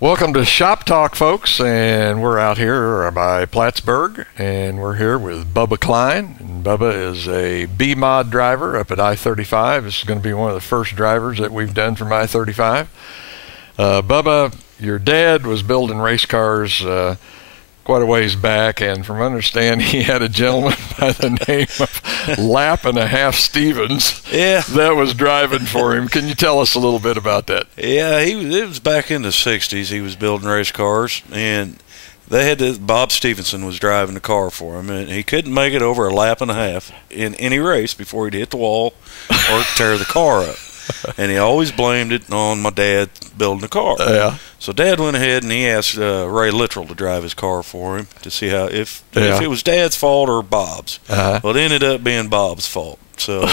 Welcome to Shop Talk, folks, and we're out here by Plattsburgh, and we're here with Bubba Kline. And Bubba is a B-Mod driver up at I-35. This is going to be one of the first drivers that we've done from I-35. Bubba, your dad was building race cars quite a ways back, and from understanding, he had a gentleman by the name of Lap and a Half Stevens that was driving for him. Can you tell us a little bit about that? Yeah, it was back in the 60s. He was building race cars, and they had Bob Stevenson was driving the car for him, and he couldn't make it over a lap and a half in any race before he'd hit the wall or tear the car up. And he always blamed it on my dad building the car. Yeah. So Dad went ahead and he asked Ray Littrell to drive his car for him to see if it was Dad's fault or Bob's. Well, it ended up being Bob's fault. So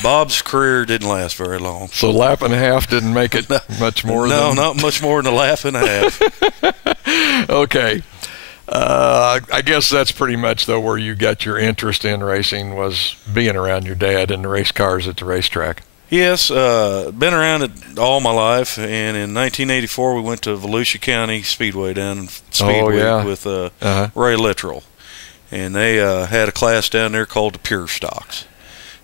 Bob's career didn't last very long. So lap and a half didn't make it much more No, than... not much more than a lap and a half. Okay. I guess that's pretty much, though, where you got your interest in racing, was being around your dad in the race cars at the racetrack. Yes, been around it all my life, and in 1984 we went to Volusia County Speedway down in Speedway with Ray Littrell, and they had a class down there called the Pure Stocks.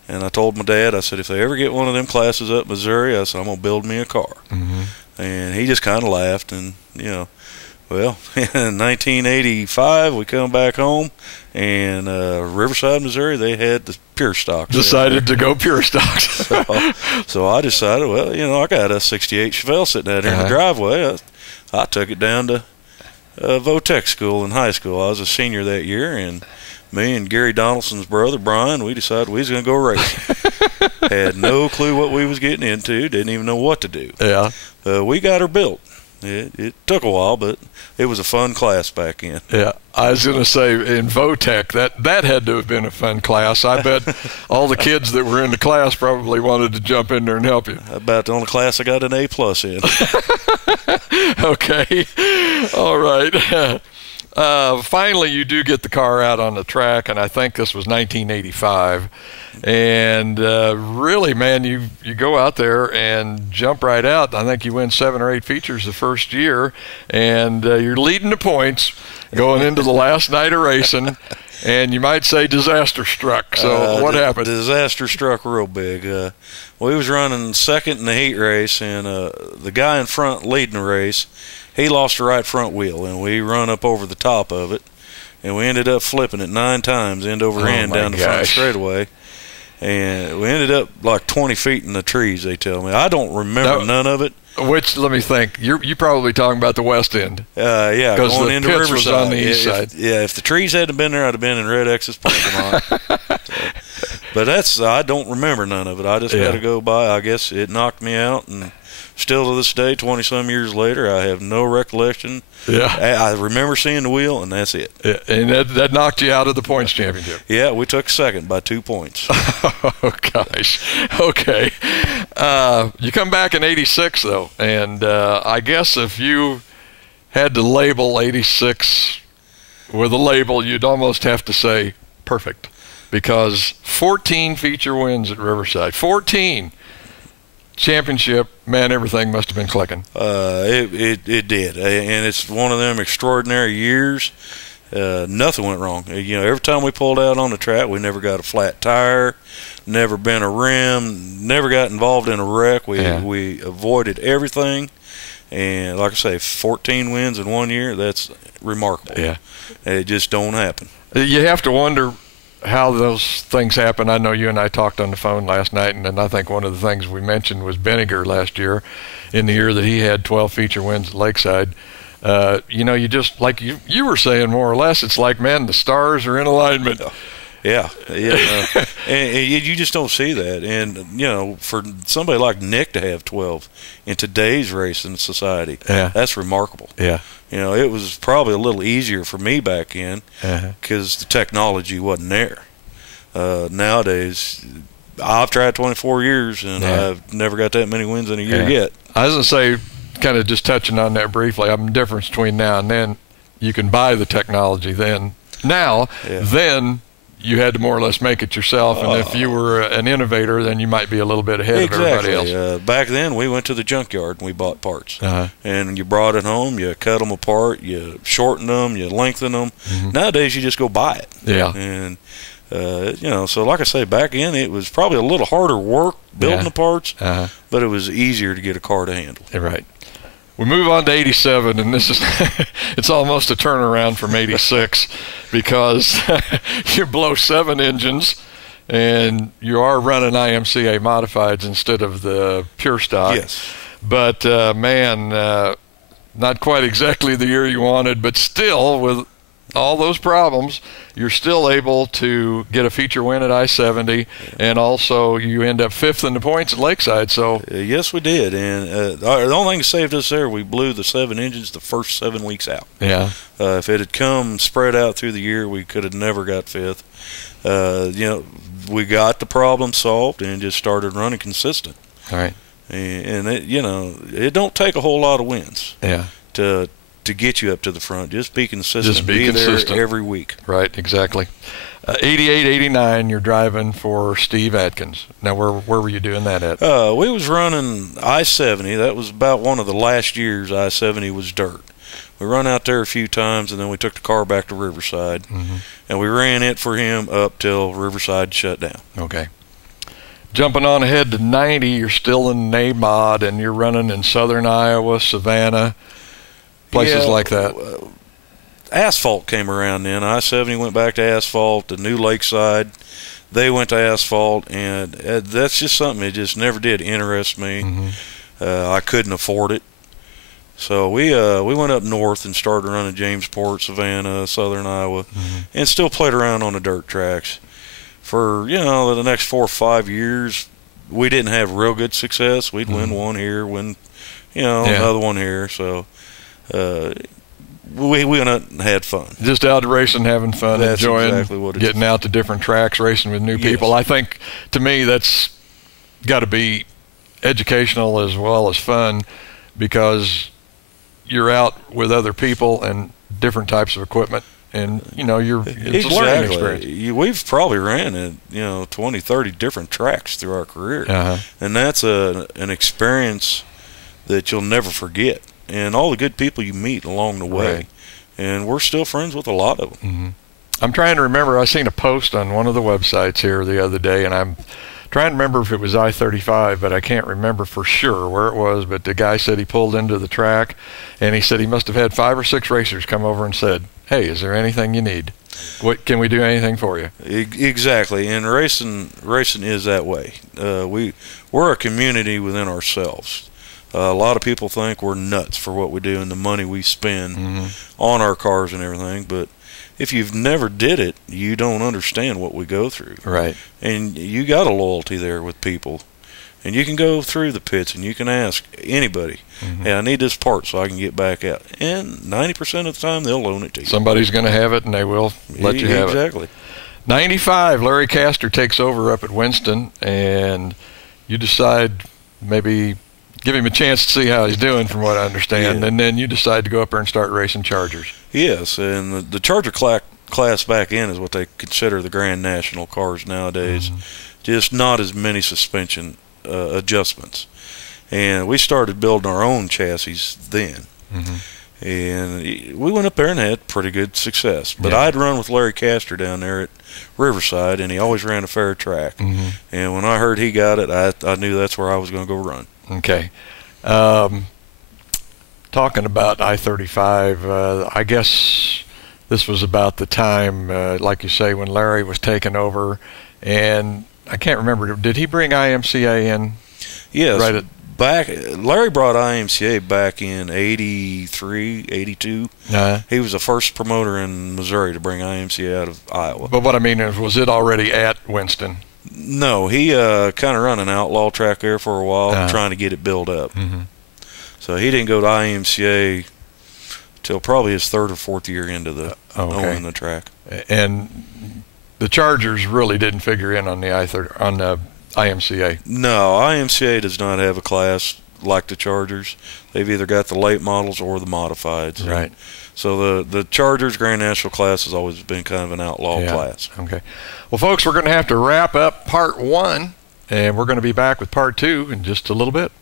And I told my dad, I said, if they ever get one of them classes up in Missouri, I said, I'm going to build me a car. And he just kind of laughed, and, well, in 1985 we come back home, and Riverside, Missouri, they had the Pure Stocks. Decided to go Pure Stocks. so I decided, well, I got a 68 Chevelle sitting out here in the driveway. I took it down to Votech school in high school. I was a senior that year, and me and Gary Donaldson's brother, Brian, we decided we was going to go racing. Had no clue what we was getting into, didn't even know what to do. Yeah. We got her built. It took a while, but it was a fun class back in. Yeah, I was going to say, in Votech, that had to have been a fun class. I bet all the kids that were in the class probably wanted to jump in there and help you. About the only class I got an A+ in. Okay, all right. Finally, you do get the car out on the track, and I think this was 1985. And really, man, you go out there and jump right out. I think you win 7 or 8 features the first year, and you're leading the points going into the last night of racing. And you might say disaster struck. So what happened? Disaster struck real big. We was running second in the heat race, and the guy in front leading the race, he lost the right front wheel, and we run up over the top of it, and we ended up flipping it 9 times end over end down the front straightaway. And we ended up like 20 feet in the trees, they tell me. I don't remember none of it. Which, let me think, you're probably talking about the west end. Yeah, going into Riverside. Was on the east side. If the trees hadn't been there, I'd have been in Red X's parking lot. But I don't remember none of it. I just got to go by. I guess it knocked me out, and still to this day, 20-some years later, I have no recollection. Yeah. I remember seeing the wheel, and that's it. Yeah, and that knocked you out of the points championship. Yeah, we took second by 2 points. Oh, gosh. Okay. You come back in 86, though, and I guess if you had to label 86 with a label, you'd almost have to say perfect, because 14 feature wins at Riverside. 14. Championship, man, everything must have been clicking. It did, and it's one of them extraordinary years. Nothing went wrong. Every time we pulled out on the track, we never got a flat tire, never bent a rim, never got involved in a wreck. We avoided everything, and like I say, 14 wins in 1 year, that's remarkable. Yeah. It just don't happen. You have to wonder how those things happen. I know you and I talked on the phone last night, and I think one of the things we mentioned was Benninger last year, in the year that he had 12 feature wins at Lakeside. You just, like you were saying, more or less, it's like, man, the stars are in alignment. Yeah. And you just don't see that. And, for somebody like Nick to have 12 in today's racing society, that's remarkable. Yeah. It was probably a little easier for me back then because the technology wasn't there. Nowadays, I've tried 24 years, and I've never got that many wins in a year yet. I was going to say, kind of just touching on that briefly, the difference between now and then, you can buy the technology then. Now, then you had to more or less make it yourself, and if you were an innovator, then you might be a little bit ahead of everybody else. Back then, we went to the junkyard and we bought parts. And you brought it home, you cut them apart, you shortened them, you lengthened them. Nowadays, you just go buy it. Yeah. And, so like I say, back then, it was probably a little harder work building the parts, but it was easier to get a car to handle. Right. We move on to 87, and this is it's almost a turnaround from 86 because you blow 7 engines and you are running IMCA modifieds instead of the pure stock. Yes. But, not quite exactly the year you wanted, but still, with all those problems, you're still able to get a feature win at I-70, and also you end up 5th in the points at Lakeside. So yes, we did, and the only thing that saved us there, we blew the 7 engines the first 7 weeks out. Yeah. If it had come spread out through the year, we could have never got 5th. We got the problem solved and just started running consistent. All right. And it don't take a whole lot of wins. Yeah. To get you up to the front. Just be consistent. Just be consistent. There every week. Right, exactly. 88, 89, you're driving for Steve Atkins. Now, where were you doing that at? We was running I-70. That was about one of the last years I-70 was dirt. We run out there a few times, and then we took the car back to Riverside, and we ran it for him up till Riverside shut down. Okay. Jumping on ahead to 90, you're still in NAMOD, and you're running in southern Iowa, Savannah, places like that. Asphalt came around then. I-70 went back to asphalt. The new Lakeside, they went to asphalt, and that's just something that just never did interest me. I couldn't afford it. So we went up north and started running Jamesport, Savannah, southern Iowa, and still played around on the dirt tracks. For, the next 4 or 5 years, we didn't have real good success. We'd win one here, win, another one here. So we went out and had fun. Just out racing, having fun, that's enjoying exactly what it getting is. out to different tracks, racing with new people. I think, to me, that's got to be educational as well as fun, because you're out with other people and different types of equipment. And, it's a learning experience. We've probably ran at, 20, 30 different tracks through our career. And that's an experience that you'll never forget. And all the good people you meet along the way. Right. And we're still friends with a lot of them. I'm trying to remember. I seen a post on one of the websites here the other day, and I'm trying to remember if it was I-35, but I can't remember for sure where it was. But the guy said he pulled into the track, and he said he must have had 5 or 6 racers come over and said, "Hey, is there anything you need? What can we do anything for you?" Exactly, and racing is that way. We're a community within ourselves. A lot of people think we're nuts for what we do and the money we spend on our cars and everything, but if you've never did it, you don't understand what we go through. Right. And you got a loyalty there with people. And you can go through the pits and you can ask anybody, "Hey, I need this part so I can get back out." And 90% of the time, they'll loan it to you. Somebody's going to have it, and they will let you have it. Exactly. 95, Larry Castor takes over up at Winston, and you decide maybe give him a chance to see how he's doing, from what I understand, and then you decide to go up there and start racing Chargers. Yes, and the Charger class back then is what they consider the Grand National cars nowadays. Just not as many suspension adjustments. And we started building our own chassis then. And we went up there and had pretty good success. But I'd run with Larry Castor down there at Riverside, and he always ran a fair track. And when I heard he got it, I knew that's where I was going to go run. Okay. Talking about I-35, I guess this was about the time, like you say, when Larry was taking over. And I can't remember, did he bring IMCA in? Yes. Right Larry brought IMCA back in 83, 82. He was the first promoter in Missouri to bring IMCA out of Iowa. But what I mean is, was it already at Winston? No, he kind of run an outlaw track there for a while, trying to get it built up. So he didn't go to IMCA till probably his 3rd or 4th year into the owning the track. And the Chargers really didn't figure in on the IMCA. No, IMCA does not have a class like the Chargers. They've either got the late models or the modifieds. Right. So the Chargers Grand National class has always been kind of an outlaw class. Okay. Well, folks, we're going to have to wrap up part 1, and we're going to be back with part 2 in just a little bit.